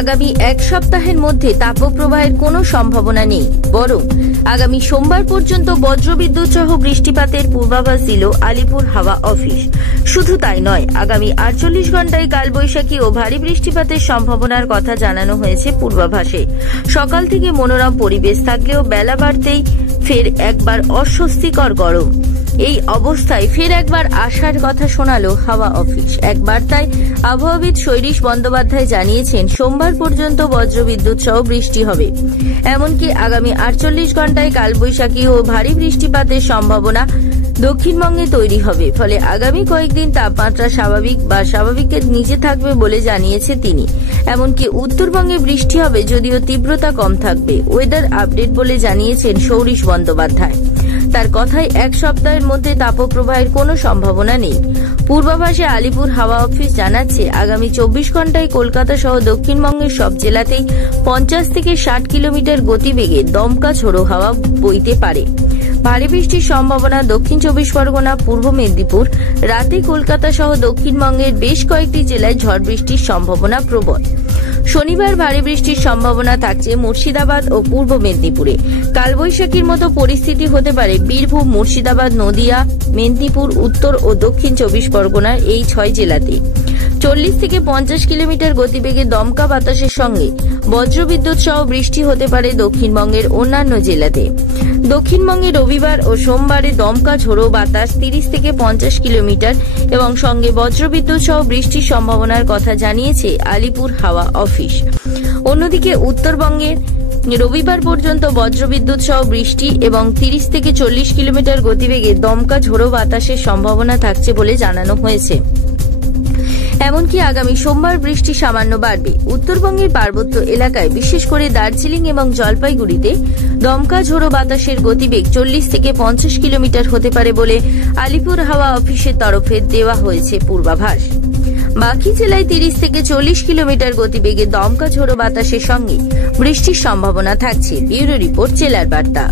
আগামী এক সপ্তাহের মধ্যে তাপপ্রবাহের কোনো সম্ভাবনা নেই, বরং আগামী সোমবার পর্যন্ত বজ্রবিদ্যুৎ সহ বৃষ্টিপাতের পূর্বাভাস দিল আলিপুর হাওয়া অফিস। শুধু তাই নয়, আগামী 48 ঘন্টায় কালবৈশাখী ও ভারী বৃষ্টিপাতের সম্ভাবনার কথা জানানো হয়েছে পূর্বাভাসে। সকাল থেকে মনোরম পরিবেশ থাকলেও বেলা বাড়তেই ফের একবার অস্বস্তিকর গরম। এই অবস্থায় ফের একবার আশার কথা শোনালো হাওয়া অফিস। এক বার্তায় আবহাওয়াবিদ শৈরিশ বন্দ্যোপাধ্যায় জানিয়েছেন, সোমবার পর্যন্ত বজ্রবিদ্যুৎ সহ বৃষ্টি হবে। এমনকি আগামী 48 ঘন্টায় কালবৈশাখী ও ভারী বৃষ্টিপাতের সম্ভাবনা দক্ষিণবঙ্গে তৈরি হবে। ফলে আগামী কয়েকদিন তাপমাত্রা স্বাভাবিক বা স্বাভাবিকের নিচে থাকবে বলে জানিয়েছে তিনি। এমনকি উত্তরবঙ্গে বৃষ্টি হবে, যদিও তীব্রতা কম থাকবে। ওয়েদার আপডেট বলে জানিয়েছেন শৈরিশ বন্দ্যোপাধ্যায়। তার কথায় এক সপ্তাহের মধ্যে তাপপ্রবাহের কোনো সম্ভাবনা নেই। পূর্বাভাসে আলিপুর হাওয়া অফিস জানাচ্ছে, আগামী 24 ঘন্টায় কলকাতা সহ দক্ষিণবঙ্গের সব জেলাতেই 50 থেকে 60 কিলোমিটার গতিবেগে দমকা ঝোড়ো হাওয়া বইতে পারে। ভারী বৃষ্টির সম্ভাবনা দক্ষিণ 24 পরগনা, পূর্ব মেদিনীপুর। রাতে কলকাতা সহ দক্ষিণবঙ্গের বেশ কয়েকটি জেলায় ঝড় বৃষ্টির সম্ভাবনা প্রবল। শনিবার ভারী বৃষ্টির সম্ভাবনা থাকছে মুর্শিদাবাদ ও পূর্ব মেদিনীপুরে। কালবৈশাখীর মতো পরিস্থিতি হতে পারে বীরভূম, মুর্শিদাবাদ, নদিয়া, মেদিনীপুর, উত্তর ও দক্ষিণ 24 পরগনার এই 6 জেলাতে। 40 থেকে 50 কিলোমিটার গতিবেগে দমকা বাতাসের সঙ্গে বজ্রবিদ্যুৎ সহ বৃষ্টি হতে পারে দক্ষিণবঙ্গের অন্যান্য জেলাতে। দক্ষিণবঙ্গে রবিবার ও সোমবারে দমকা ঝোড়ো বাতাস 30 থেকে 50 কিলোমিটার এবং সঙ্গে বজ্রবিদ্যুৎ সহ বৃষ্টির সম্ভাবনার কথা জানিয়েছে আলিপুর হাওয়া অফিস। অন্যদিকে উত্তরবঙ্গে রবিবার পর্যন্ত বজ্রবিদ্যুৎ সহ বৃষ্টি এবং 30 থেকে 40 কিলোমিটার গতিবেগে দমকা ঝোড়ো বাতাসের সম্ভাবনা থাকছে বলে জানানো হয়েছে। এমনকি আগামী সোমবার বৃষ্টি সামান্য বাড়বে। উত্তরবঙ্গের পার্বত্য এলাকায়, বিশেষ করে দার্জিলিং এবং জলপাইগুড়িতে দমকা ঝোড়ো বাতাসের গতিবেগ 40 থেকে 50 কিলোমিটার হতে পারে বলে আলিপুর হাওয়া অফিসের তরফে দেওয়া হয়েছে পূর্বাভাস। বাকি জেলায় 30 থেকে 40 কিলোমিটার গতিবেগে দমকা ঝোড়ো বাতাসের সঙ্গে বৃষ্টির সম্ভাবনা থাকছে। ব্যুরো রিপোর্ট, জেলার বার্তা।